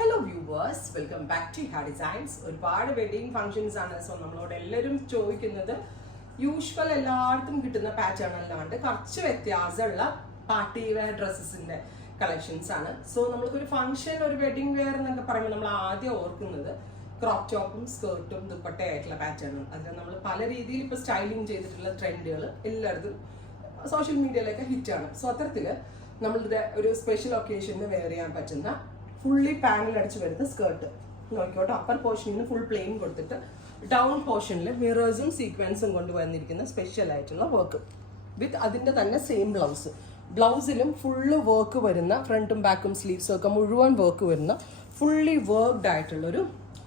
Hello viewers, welcome back to ഹാ designs. ഒരുപാട് wedding functions ആണ്. സോ നമ്മളോട് എല്ലാവരും ചോദിക്കുന്നത് യൂഷ്വൽ എല്ലാവർക്കും കിട്ടുന്ന പാറ്റേൺ അല്ലാണ്ട് കുറച്ച് വ്യത്യാസമുള്ള പാർട്ടി വെയർ ഡ്രസ്സസിന്റെ കളക്ഷൻസ് ആണ്. സോ നമ്മൾക്കൊരു ഫംഗ്ഷൻ, ഒരു വെഡിങ് വെയർ എന്നൊക്കെ പറയുമ്പോൾ നമ്മൾ ആദ്യം ഓർക്കുന്നത് ക്രോപ്പ് ടോപ്പും സ്കേർട്ടും ദുപ്പട്ടയായിട്ടുള്ള പാറ്റേണും. അതിൽ നമ്മൾ പല രീതിയിൽ ഇപ്പോൾ സ്റ്റൈലിംഗ് ചെയ്തിട്ടുള്ള ട്രെൻഡുകൾ എല്ലായിടത്തും സോഷ്യൽ മീഡിയയിലൊക്കെ ഹിറ്റാണ്. സോ അത്തരത്തിൽ നമ്മളുടെ ഒരു സ്പെഷ്യൽ ഒക്കേഷന് വെയർ ചെയ്യാൻ പറ്റുന്ന ഫുള്ളി പാനൽ അടിച്ച് വരുന്ന സ്കേർട്ട് നോക്കിക്കോട്ടെ. അപ്പർ പോർഷനിൽ നിന്ന് ഫുൾ പ്ലെയിൻ കൊടുത്തിട്ട് ഡൗൺ പോർഷനിൽ മിറേഴ്സും സീക്വൻസും കൊണ്ട് വന്നിരിക്കുന്ന സ്പെഷ്യൽ ആയിട്ടുള്ള വർക്ക് വിത്ത് അതിൻ്റെ തന്നെ സെയിം ബ്ലൗസ്. ബ്ലൗസിലും ഫുള്ള് വർക്ക് വരുന്ന, ഫ്രണ്ടും ബാക്കും സ്ലീവ്സും ഒക്കെ മുഴുവൻ വർക്ക് വരുന്ന ഫുള്ളി വർക്ക്ഡ് ആയിട്ടുള്ളൊരു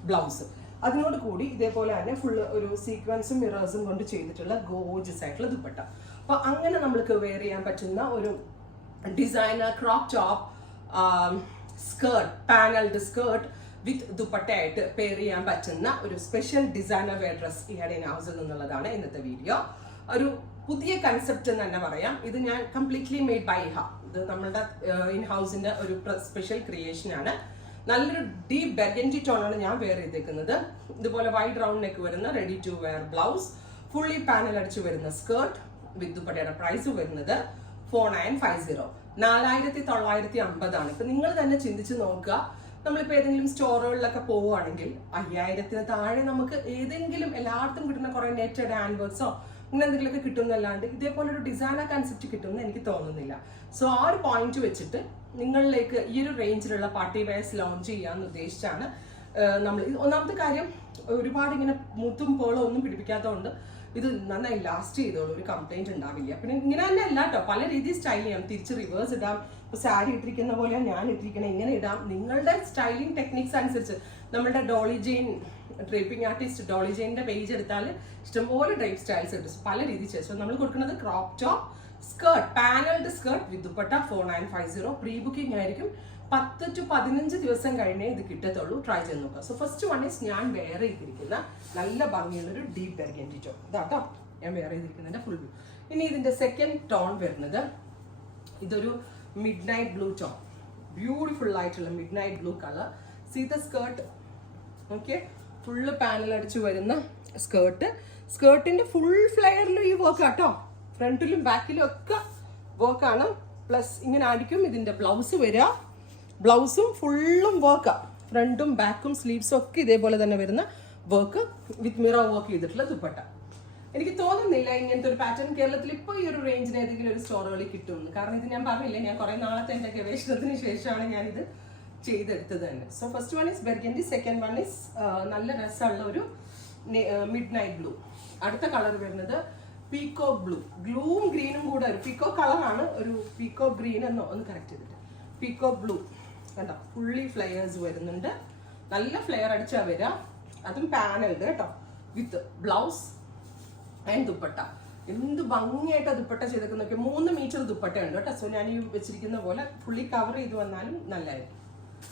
ബ്ലൗസ്. അതിനോട് കൂടി ഇതേപോലെ തന്നെ ഫുള്ള് ഒരു സീക്വൻസും മിറേഴ്സും കൊണ്ട് ചെയ്തിട്ടുള്ള ഗോർജിയസ് ആയിട്ടുള്ള ദുപ്പട്ട. അപ്പോൾ അങ്ങനെ നമ്മൾക്ക് വെയർ ചെയ്യാൻ പറ്റുന്ന ഒരു designer crop top skirt, panelled skirt with ദുപ്പട്ടയായിട്ട് പെയർ ചെയ്യാൻ പറ്റുന്ന ഒരു സ്പെഷ്യൽ ഡിസൈനർ വെയർ ഡ്രസ് ഇഹാഡ് ഇൻ ഹൗസിൽ നിന്നുള്ളതാണ് ഇന്നത്തെ വീഡിയോ. ഒരു പുതിയ കൺസെപ്റ്റ് എന്ന് തന്നെ പറയാം. ഇത് ഞാൻ കംപ്ലീറ്റ്ലി മെയ്ഡ് ബൈ ഇഹ. ഇത് നമ്മളുടെ ഇൻ ഹൗസിന്റെ ഒരു സ്പെഷ്യൽ ക്രിയേഷൻ ആണ്. നല്ലൊരു ഡീപ് ബെർഗൻഡി ടോണാണ് ഞാൻ വെയർ ചെയ്തേക്കുന്നത്. ഇതുപോലെ വൈഡ് റൗണ്ട് നെക്ക് വരുന്ന ready to wear blouse, fully panel അടിച്ച് വരുന്ന സ്കേർട്ട് വിത്ത് ദുപ്പട്ടയുടെ പ്രൈസ് വരുന്നത് 4950, 4950 ഇപ്പൊ നിങ്ങൾ തന്നെ ചിന്തിച്ച് നോക്കുക. നമ്മളിപ്പോൾ ഏതെങ്കിലും സ്റ്റോറുകളിലൊക്കെ പോവുകയാണെങ്കിൽ 5000 താഴെ നമുക്ക് ഏതെങ്കിലും എല്ലായിടത്തും കിട്ടുന്ന കുറെ നെറ്റഡ് ഹാൻഡ്വർക്സോ അങ്ങനെ എന്തെങ്കിലുമൊക്കെ കിട്ടുന്നല്ലാണ്ട് ഇതേപോലെ ഒരു ഡിസൈനർ കൺസെപ്റ്റ് കിട്ടുമെന്ന് എനിക്ക് തോന്നുന്നില്ല. സോ ആ ഒരു പോയിന്റ് വെച്ചിട്ട് നിങ്ങളിലേക്ക് ഈ ഒരു റേഞ്ചിലുള്ള പാർട്ടി വെയർസ് ലോഞ്ച് ചെയ്യാന്ന് ഉദ്ദേശിച്ചാണ് നമ്മൾ. ഒന്നാമത്തെ കാര്യം, ഒരുപാട് ഇങ്ങനെ മുത്തും പേളോ ഒന്നും പിടിപ്പിക്കാത്തതുകൊണ്ട് ഇത് നന്നായി ലാസ്റ്റ് ചെയ്തോളൂ, ഒരു കംപ്ലൈന്റ് ഉണ്ടാവില്ല. പിന്നെ ഇങ്ങനെ തന്നെ അല്ല കേട്ടോ, പല രീതിയിൽ സ്റ്റൈൽ ചെയ്യാം. തിരിച്ച് റിവേഴ്സ് ഇടാം, ഇപ്പൊ സാരി ഇട്ടിരിക്കുന്ന പോലെ ഞാൻ ഇട്ടിരിക്കണം, ഇങ്ങനെ ഇടാം. നിങ്ങളുടെ സ്റ്റൈലിംഗ് ടെക്നിക്സ് അനുസരിച്ച് നമ്മുടെ ഡോളി ജെയിൻ, ഡ്രേപ്പിംഗ് ആർട്ടിസ്റ്റ് ഡോളി ജെയിൻ്റെ പേജ് എടുത്താൽ ഇഷ്ടംപോലെ ഡ്രേപ്പ് സ്റ്റൈൽസ് ഉണ്ട്. പല രീതിയിൽ ചെയ്തു. നമ്മൾ കൊടുക്കുന്നത് crop top skirt, panelled skirt with dupatta 4950. Pre booking ആയിരിക്കും. 10 to 15 ദിവസം കഴിഞ്ഞേ ഇത് കിട്ടത്തുള്ളൂ. ട്രൈ ചെയ്ത് നോക്കാം. സോ ഫസ്റ്റ് വൺ ഈസ് ഞാൻ വെയർ ചെയ്തിരിക്കുന്ന നല്ല ഭംഗിയുള്ളൊരു ഡീപ് ബെർഗൻഡി ടോൺ. ഇതാട്ടോ ഞാൻ വെയർ ചെയ്തിരിക്കുന്നതിന്റെ ഫുൾ വ്യൂ. ഇനി ഇതിന്റെ സെക്കൻഡ് ടോൺ വരുന്നത് ഇതൊരു midnight blue tone, beautiful ആയിട്ടുള്ള midnight blue colour. See the skirt, okay, full panel അടിച്ച് വരുന്ന സ്കേർട്ട്. സ്കേർട്ടിന്റെ ഫുൾ ഫ്ലെയറിലും ഈ വർക്ക് ആട്ടോ, ഫ്രണ്ടിലും ബാക്കിലും ഒക്കെ വർക്കാണ്. പ്ലസ് ഇങ്ങനെ അടിക്കും. ഇതിന്റെ ബ്ലൗസ് വരിക, ബ്ലൗസും ഫുള്ളും വർക്കാ, ഫ്രണ്ടും ബാക്കും സ്ലീവ്സും ഒക്കെ ഇതേപോലെ തന്നെ വരുന്ന വർക്ക് വിത്ത് മിറർ വർക്ക് ചെയ്തിട്ടുള്ള ദുപ്പട്ട. എനിക്ക് തോന്നുന്നില്ല ഇങ്ങനത്തെ ഒരു പാറ്റേൺ കേരളത്തിൽ ഇപ്പോൾ ഈ ഒരു റേഞ്ചിന് ഏതെങ്കിലും ഒരു സ്റ്റോറുകളിൽ കിട്ടുമെന്ന്. കാരണം ഇത് ഞാൻ പറഞ്ഞില്ല, ഞാൻ കുറെ നാളത്തെ എൻ്റെ ഗവേഷണത്തിന് ശേഷമാണ് ഞാനിത് ചെയ്തെടുത്തത് തന്നെ. So first one is burgundy, second one is നല്ല രസമുള്ള ഒരു മിഡ് നൈറ്റ് ബ്ലൂ. അടുത്ത കളർ വരുന്നത് പീക്കോ ബ്ലൂ, ബ്ലൂവും ഗ്രീനും കൂടെ ഒരു പീക്കോ കളറാണ്, ഒരു പീക്കോ ഗ്രീൻ എന്നോ ഒന്ന് കറക്റ്റ് ചെയ്തിട്ട് പീക്കോ ബ്ലൂ കണ്ടോ. ഫുള്ളി ഫ്ലെയേഴ്സ് വരുന്നുണ്ട്, നല്ല ഫ്ലെയർ അടിച്ചാ വരിക. അതും പാനൽഡ് കേട്ടോ, വിത്ത് ബ്ലൗസ് ആൻഡ് ദുപ്പട്ട. എന്ത് ഭംഗിയായിട്ട് ദുപ്പട്ട ചെയ്തേക്കുന്ന 3 മീറ്റർ ദുപ്പട്ട ഉണ്ട് കേട്ടോ. സോ ഞാൻ ഈ വെച്ചിരിക്കുന്ന പോലെ ഫുള്ളി കവർ ചെയ്ത് വന്നാലും നല്ലതായിരിക്കും.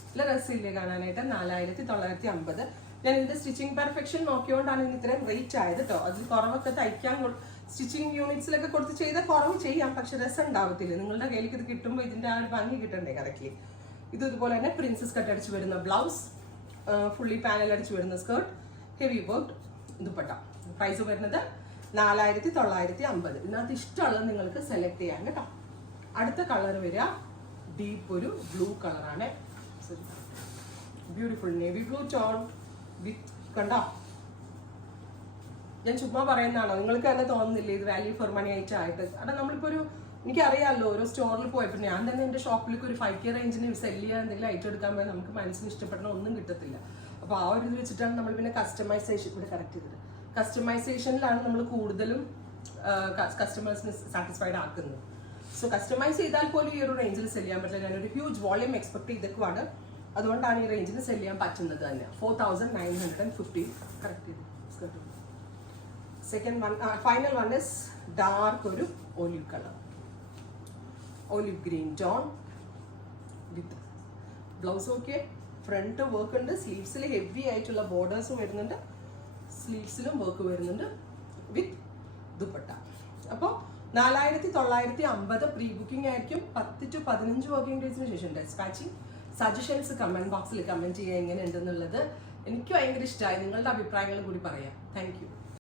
നല്ല രസമില്ലേ കാണാനായിട്ട്. 4950. ഞാൻ ഇതിന്റെ സ്റ്റിച്ചിങ് പെർഫെക്ഷൻ നോക്കിയോണ്ടാണ് ഇന്ന് ഇത്രയും റേറ്റ് ആയത് കേട്ടോ. അതിൽ കുറവൊക്കെ തയ്ക്കാൻ സ്റ്റിച്ചിങ് യൂണിറ്റ്സിലൊക്കെ കൊടുത്ത് ചെയ്താൽ കുറവ് ചെയ്യാം, പക്ഷെ രസം ഉണ്ടാവത്തില്ല. നിങ്ങളുടെ കയ്യിലേക്ക് ഇത് കിട്ടുമ്പോൾ ഇതിന്റെ ആ ഒരു ഭംഗി കിട്ടണ്ടേ കറക്റ്റ്ലി. ഇത് ഇതുപോലെ തന്നെ പ്രിൻസസ് കട്ട് അടിച്ച് വരുന്ന ബ്ലൗസ്, ഫുള്ളി പാനൽ അടിച്ച് വരുന്ന skirt, heavy work dupatta. Price വരുന്നത് 4950. ഇതിനകത്ത് ഇഷ്ടമുള്ളത് നിങ്ങൾക്ക് സെലക്ട് ചെയ്യാൻ കേട്ടോ. അടുത്ത കളർ വരിക ഡീപ്പ് ഒരു ബ്ലൂ കളറാണ്, ബ്യൂട്ടിഫുൾ നേവി ബ്ലൂ ടോൺ വിത്ത് കണ്ടോ. ഞാൻ ചുമ്മാ പറയുന്നതാണോ, നിങ്ങൾക്ക് തന്നെ തോന്നുന്നില്ലേ ഇത് വാല്യൂ ഫോർ മണി ആയിട്ട്? കാരണം നമ്മളിപ്പോൾ ഒരു, എനിക്കറിയാമല്ലോ ഓരോ സ്റ്റോറിൽ പോയപ്പോൾ ഞാൻ തന്നെ എൻ്റെ ഷോപ്പിലേക്ക് ഒരു 5K റേഞ്ചിന് സെല് ചെയ്യാൻ എന്തെങ്കിലും ഐറ്റം എടുക്കാൻ പോയാൽ നമുക്ക് മനസ്സിന് ഇഷ്ടപ്പെടുന്ന ഒന്നും കിട്ടത്തില്ല. അപ്പോൾ ആ ഒരു ഇത് വെച്ചിട്ടാണ് നമ്മൾ പിന്നെ കസ്റ്റമൈസേഷൻ ഇവിടെ കറക്റ്റ് ചെയ്തത്. കസ്റ്റമൈസേഷനിലാണ് നമ്മൾ കൂടുതലും കസ്റ്റമേഴ്സിന് സാറ്റിസ്ഫൈഡ് ആക്കുന്നത്. സോ കസ്റ്റമൈസ് ചെയ്താൽ പോലും ഈ ഒരു റേഞ്ചിൽ സെല് ചെയ്യാൻ പറ്റില്ല. ഞാനൊരു ഹ്യൂജ് വോളിയം എക്സ്പെക്ട് ചെയ്തേക്കുവാണ്. അതുകൊണ്ടാണ് ഈ റേഞ്ചിൽ സെല് ചെയ്യാൻ പറ്റുന്നത് തന്നെ. 4950 കറക്റ്റ് ചെയ്തു. Second one, final one is dark ഒരു olive colour, olive green tone with blouse. Okay, front work ഉണ്ട്, സ്ലീവ്സിൽ ഹെവി ആയിട്ടുള്ള ബോർഡേഴ്സും വരുന്നുണ്ട്, സ്ലീവ്സിലും വർക്ക് വരുന്നുണ്ട് വിത്ത് ദുപ്പട്ട. അപ്പോൾ 4950 പ്രീ ബുക്കിംഗ് ആയിരിക്കും. 10 to 15 വർക്കിംഗ് ഡേയ്സിന് ശേഷം ഡെസ്പാച്ചിങ്. സജഷൻസ് കമന്റ് ബോക്സിൽ കമന്റ് ചെയ്യുക എങ്ങനെയുണ്ടെന്നുള്ളത്. എനിക്ക് ഭയങ്കര ഇഷ്ടമായി. നിങ്ങളുടെ അഭിപ്രായങ്ങളും കൂടി പറയാം. Thank you.